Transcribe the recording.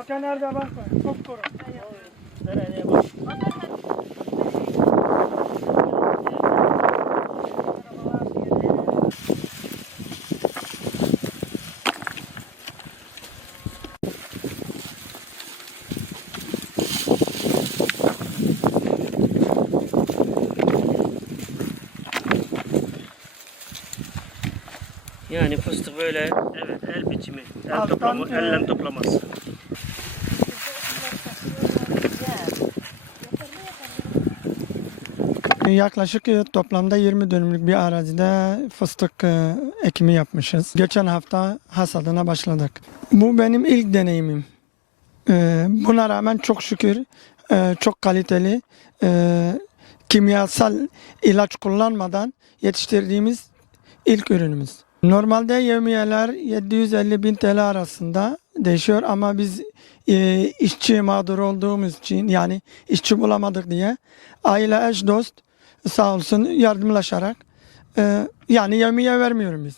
O kenarda bak bak. Çok kuru. Yani fıstık böyle evet el biçimi. El Alttan, toplama, e, ellen toplaması. Yaklaşık e, toplamda 20 dönümlük bir arazide fıstık e, ekimi yapmışız. Geçen hafta hasadına başladık. Bu benim ilk deneyimim. E, Buna rağmen çok şükür çok kaliteli kimyasal ilaç kullanmadan yetiştirdiğimiz ilk ürünümüz. Normalde yevmiyeler 750 bin TL arasında değişiyor ama biz işçi mağdur olduğumuz için yani işçi bulamadık diye aile eş dost sağ olsun yardımlaşarak e, yani yevmiye vermiyorum biz.